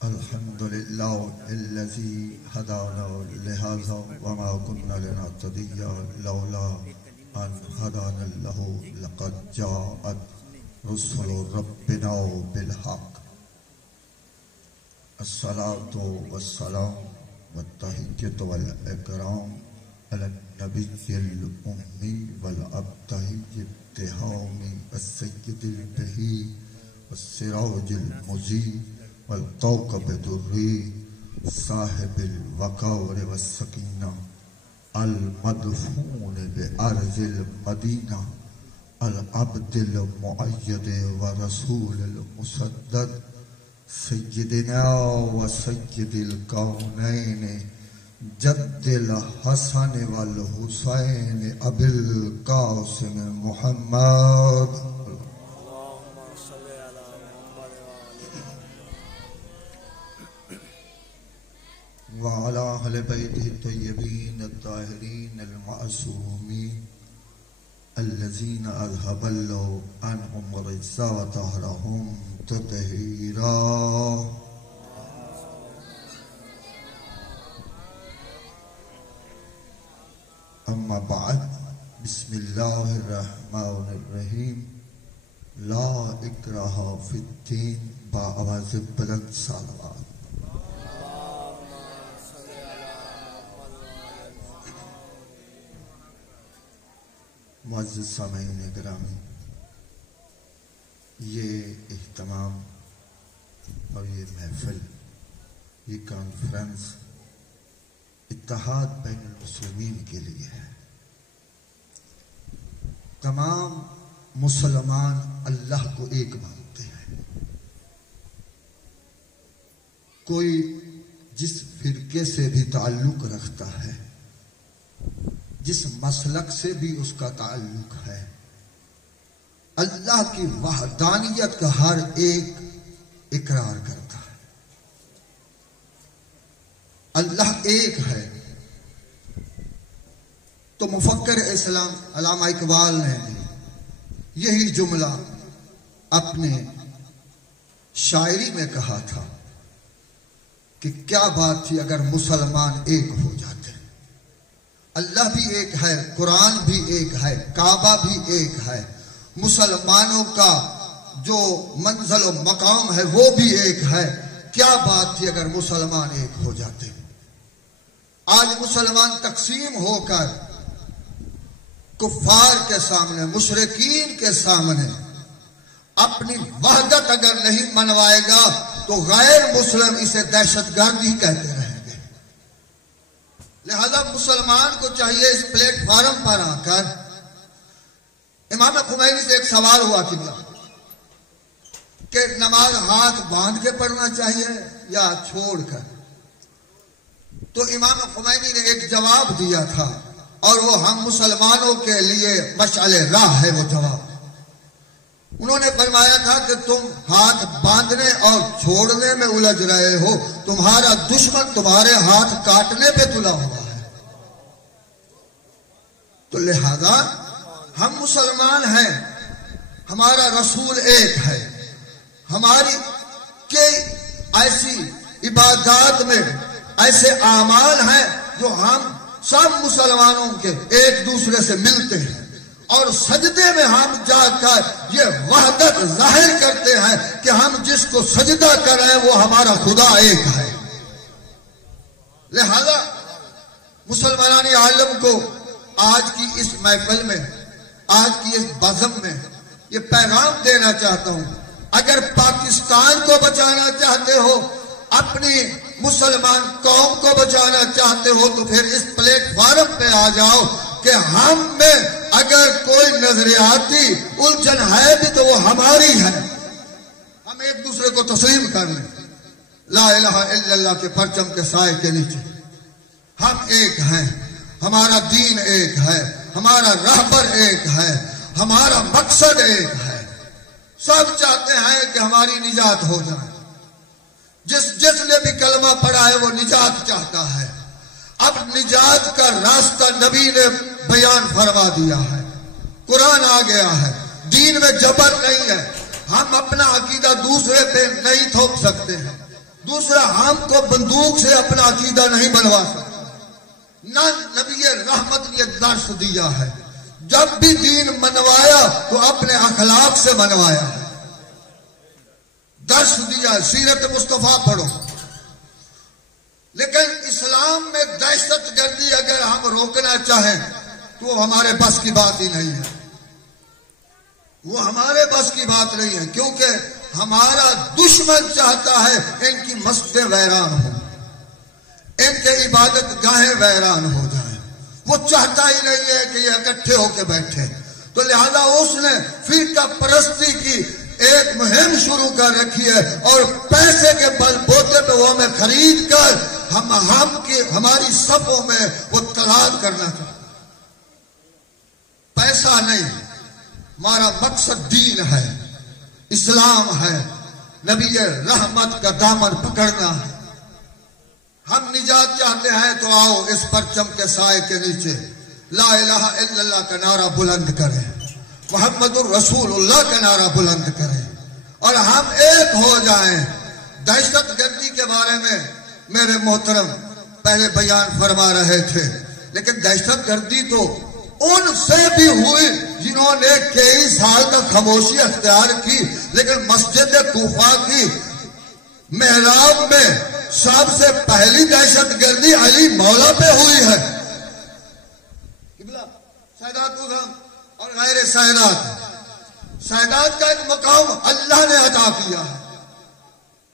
الحمد لله الذي هدانا لهذا وما كنا لنهتدي لولا أن هدانا الله لقد جاءت رسل ربنا بالحق. الصلاة والسلام والتحية والإكرام على النبي الأمي والأبتهي التهامي السيد البهي والسراج المضيء والكوكب الدري صاحب الوقار والسكينة المدفون بأرض المدينة العبد المؤيد ورسول المسدد سيدنا وسيد الكونين جد الحسن والحسين أبي القاسم محمد وعلى أهل بيته الطيبين الطاهرين المعصومين الذين أذهب الله عنهم الرجس وطهرهم تطهيرا. أما بعد، بسم الله الرحمن الرحيم. لا إكراه في الدين بآواز بلند صلوات. معزز سامعین گرامی، یہ اہتمام اور یہ محفل، یہ کانفرنس اتحاد بین المسلمین کے لیے ہے. تمام مسلمان اللہ کو ایک مانتے ہیں. کوئی جس فرقے سے بھی تعلق رکھتا ہے، جس مسلک سے بھی اس کا تعلق ہے، اللہ کی وحدانیت کا ہر ایک اقرار کرتا ہے. اللہ ایک ہے. تو مفکر اسلام علامہ اقبال نے یہی جملہ اپنے شاعری میں کہا تھا کہ کیا بات تھی اگر مسلمان ایک ہو جاتے. اللہ بھی ایک ہے، قرآن بھی ایک ہے، کعبہ بھی ایک ہے، مسلمانوں کا جو منزل و مقام ہے وہ بھی ایک ہے. کیا بات تھی اگر مسلمان ایک ہو جاتے. آج مسلمان تقسیم ہو کر کفار کے سامنے، مشرکین کے سامنے اپنی وحدت اگر نہیں منوائے گا تو غیر مسلم اسے دہشت گرد ہی کہتے رہیں گے. لہذا مسلمان کو چاہیے اس پلیٹ فارم پر آ کر امام خمینی سے ایک سوال ہوا کہ نماز ہاتھ باندھ کے پڑھنا چاہیے یا چھوڑ کر. تو امام خمینی نے ایک جواب دیا تھا اور وہ ہم مسلمانوں کے لیے مشعل راہ ہے. وہ جواب انہوں نے فرمایا تھا کہ تم ہاتھ باندھنے اور چھوڑنے میں الجھ رہے ہو، تمہارا دشمن تمہارے ہاتھ کاٹنے پہ تلا ہوا ہے. تو لہذا ہم مسلمان ہیں، ہمارا رسول ایک ہے. ہماری کئی ایسی عبادات میں ایسے اعمال ہیں جو ہم سب مسلمانوں کے ایک دوسرے سے ملتے ہیں، اور سجدے میں ہم جا کر یہ وحدت ظاہر کرتے ہیں کہ ہم جس کو سجدہ کر رہے ہیں وہ ہمارا خدا ایک ہے. لہذا مسلمان عالم کو آج کی اس محفل میں، آج کی اس بزم میں یہ پیغام دینا چاہتا ہوں. اگر پاکستان کو بچانا چاہتے ہو، اپنی مسلمان قوم کو بچانا چاہتے ہو، تو پھر اس پلیٹ فارم پہ آ جاؤ کہ ہم میں اگر کوئی نظریاتی الجھن ہے بھی تو وہ ہماری ہے. ہم ایک دوسرے کو تسلیم کر لیں. لا الہ الا اللہ کے پرچم کے سائے کے نیچے ہم ایک ہیں. ہمارا دین ایک ہے، ہمارا رہبر ایک ہے، ہمارا مقصد ایک ہے. سب چاہتے ہیں کہ ہماری نجات ہو جائے. جس نے بھی کلمہ پڑھا ہے وہ نجات چاہتا ہے. اب نجات کا راستہ نبی نے بیان فرما دیا ہے، قرآن آ گیا ہے. دین میں جبر نہیں ہے. ہم اپنا عقیدہ دوسرے پہ نہیں تھوپ سکتے ہیں. دوسرا ہم کو بندوق سے اپنا عقیدہ نہیں بنوا سکتا، نہ نبی رحمت نے درس دیا ہے۔ جب بھی دین منوایا تو اپنے اخلاق سے منوایا ہے، درس دیا، سیرت مصطفیٰ پڑھو۔ لیکن اسلام میں دہشت گردی اگر ہم روکنا چاہیں تو وہ ہمارے بس کی بات ہی نہیں ہے، وہ ہمارے بس کی بات نہیں ہے، کیونکہ ہمارا دشمن چاہتا ہے ان کی مسجدیں ویران ہوں، ان کے عبادت گاہیں ویران ہو جائیں، وہ چاہتا ہی نہیں ہے کہ یہ اکٹھے ہو کے بیٹھے۔ تو لہذا اس نے فرقہ پرستی کی ایک مہم شروع کر رکھی ہے، اور پیسے کے بل بوتے پہ وہ ہمیں خرید کر ہماری صفوں میں وہ تلال کرنا چاہتا۔ پیسہ نہیں، ہمارا مقصد دین ہے، اسلام ہے، نبی رحمت کا دامن پکڑنا ہے۔ ہم نجات چاہتے ہیں تو آؤ اس پرچم کے سائے کے نیچے لا الہ الا اللہ کا نعرہ بلند کریں، محمد الرسول اللہ کا نعرہ بلند کریں، اور ہم ایک ہو جائیں۔ دہشت گردی کے بارے میں میرے محترم پہلے بیان فرما رہے تھے، لیکن دہشت گردی تو ان سے بھی ہوئی جنہوں نے کئی سال تک خاموشی اختیار کی، لیکن مسجد کوفہ کی محراب میں سب سے پہلی دہشت گردی علی مولا پہ ہوئی ہے۔ سادات اور غیر سادات کا ایک مقام اللہ نے عطا کیا ہے،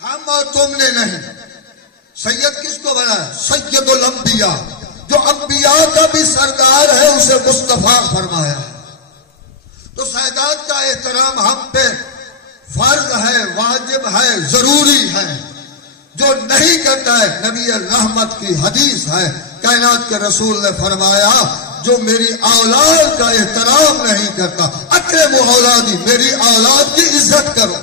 ہم اور تم نے نہیں۔ سید کس کو بنایا؟ سید الانبیاء، جو انبیاء کا بھی سردار ہے، اسے مصطفیٰ فرمایا۔ تو سادات کا احترام ہم پہ فرض ہے، واجب ہے، ضروری ہے۔ جو نہیں کرتا ہے، نبی رحمت کی حدیث ہے، کائنات کے رسول نے فرمایا جو میری اولاد کا احترام نہیں کرتا، اکرم اولادی، میری اولاد کی عزت کرو۔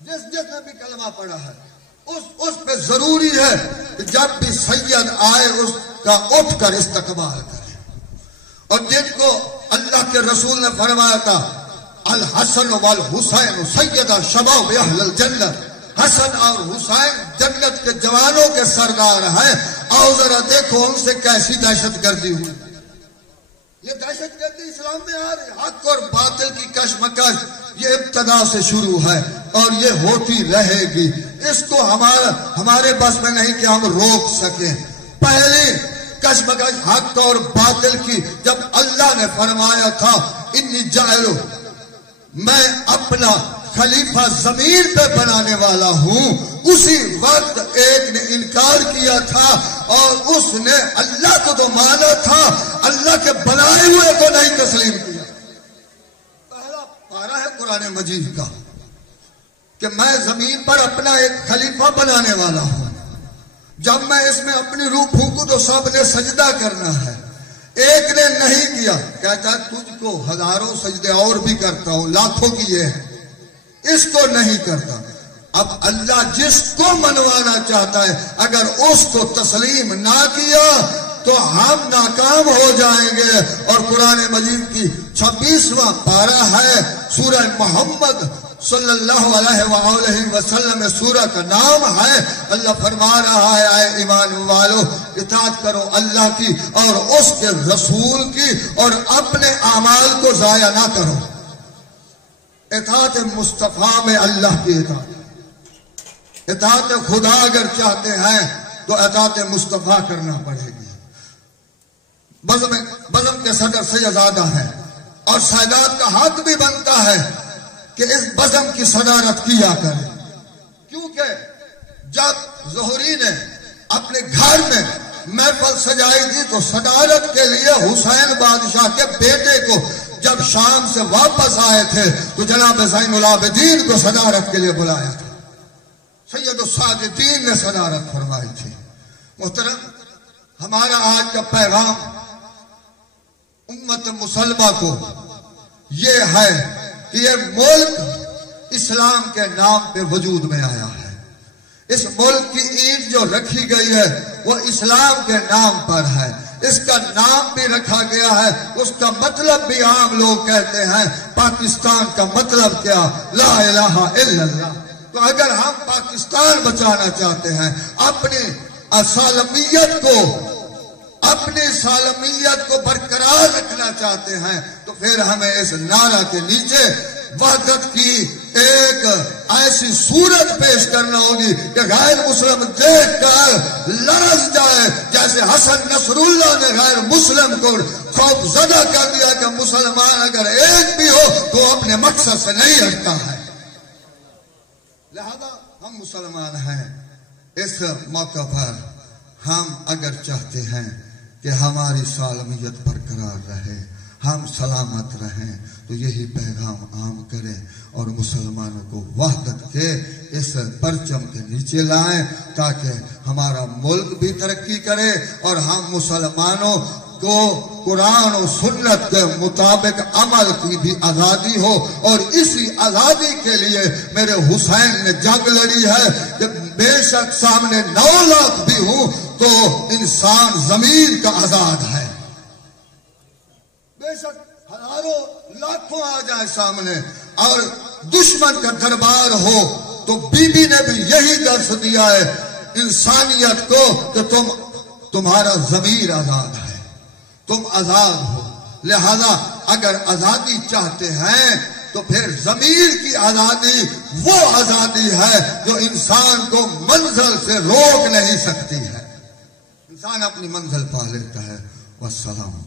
جس نے بھی کلمہ پڑھا ہے اس پہ ضروری ہے کہ جب بھی سید آئے اس کا اٹھ کر استقبال کرے۔ اور جن کو اللہ کے رسول نے فرمایا تھا الحسن والحسین سیدہ شباب اہل الجنت، حسن اور حسین جنت کے جوانوں کے سردار ہیں، آؤ ذرا دیکھو ان سے کیسی دہشت گردی ہوئی۔ یہ دہشت گردی اسلام میں آ رہی ہے، حق اور باطل کی کشمکش یہ ابتدا سے شروع ہے اور یہ ہوتی رہے گی۔ اس کو ہمارے بس میں نہیں کہ ہم روک سکیں۔ پہلی کشمکش حق اور باطل کی جب اللہ نے فرمایا تھا انی جاعل، میں اپنا خلیفہ زمین پہ بنانے والا ہوں، اسی وقت ایک نے انکار کیا تھا اور اس نے اللہ کو تو مانا تھا، اللہ کے بنائے ہوئے کو نہیں تسلیم کیا۔ پہلا پارہ ہے قرآن مجید کا کہ میں زمین پر اپنا ایک خلیفہ بنانے والا ہوں، جب میں اس میں اپنی روح پھونکوں تو سب نے سجدہ کرنا ہے۔ ایک نے نہیں کیا، کہتا ہے تجھ کو ہزاروں سجدے اور بھی کرتا ہوں، لاکھوں کی یہ ہے، اس کو نہیں کرتا۔ اب اللہ جس کو منوانا چاہتا ہے اگر اس کو تسلیم نہ کیا تو ہم ناکام ہو جائیں گے۔ اور قرآن مجید کی 26واں پارہ ہے، سورہ محمد صلی اللہ علیہ وآلہ وسلم سورہ کا نام ہے۔ اللہ فرما رہا ہے اے ایمان والو اطاعت کرو اللہ کی اور اس کے رسول کی، اور اپنے اعمال کو ضائع نہ کرو۔ اطاعت مصطفیٰ میں اللہ کی اطاعت خدا اگر چاہتے ہیں تو اطاعت مصطفیٰ کرنا پڑے گی۔ بزم کے صدر سیدزادہ ہیں اور سادات کا حق بھی بنتا ہے کہ اس بزم کی صدارت کیا کرے، کیونکہ جب ظہوری نے اپنے گھر میں محفل سجائی تھی تو صدارت کے لیے حسین بادشاہ کے بیٹے کو جب شام سے واپس آئے تھے تو جناب زین العابدین کو صدارت کے لیے بلایا تھا، سید الساجدین نے صدارت فرمائی تھی۔ محترم، ہمارا آج کا پیغام امت مسلمہ کو یہ ہے کہ یہ ملک اسلام کے نام پہ وجود میں آیا ہے۔ اس ملک کی اینٹ جو رکھی گئی ہے وہ اسلام کے نام پر ہے، اس کا نام بھی رکھا گیا ہے، اس کا مطلب بھی عام لوگ کہتے ہیں۔ پاکستان کا مطلب کیا؟ لا الہ الا اللہ۔ تو اگر ہم پاکستان بچانا چاہتے ہیں، اپنی سالمیت کو برقرار رکھنا چاہتے ہیں، تو پھر ہمیں اس نعرہ کے نیچے وحدت کی ایک ایسی صورت پیش کرنا ہوگی کہ غیر مسلم دیکھ کر لرز جائے، جیسے حسن نصر اللہ نے غیر مسلم کو خوف زدہ کر دیا کہ مسلمان اگر ایک بھی ہو تو اپنے مقصد سے نہیں ہٹتا ہے۔ لہذا ہم مسلمان ہیں، اس موقع پر ہم اگر چاہتے ہیں کہ ہماری سالمیت برقرار رہے، ہم سلامت رہیں، تو یہی پیغام عام کریں اور مسلمانوں کو وحدت کے اس پرچم کے نیچے لائیں، تاکہ ہمارا ملک بھی ترقی کرے اور ہم مسلمانوں کو قرآن و سنت کے مطابق عمل کی بھی آزادی ہو۔ اور اسی آزادی کے لیے میرے حسین نے جنگ لڑی ہے کہ بے شک سامنے 9 لاکھ بھی ہوں تو انسان ضمیر کا آزاد ہے۔ بے شک ہزاروں لاکھوں آ جائے سامنے اور دشمن کا دربار ہو، تو بی بی نے بھی یہی درس دیا ہے انسانیت کو کہ تمہارا ضمیر آزاد ہے، تم آزاد ہو۔ لہذا اگر آزادی چاہتے ہیں تو پھر ضمیر کی آزادی وہ آزادی ہے جو انسان کو منزل سے روک نہیں سکتی ہے، انسان اپنی منزل پا لیتا ہے۔ والسلام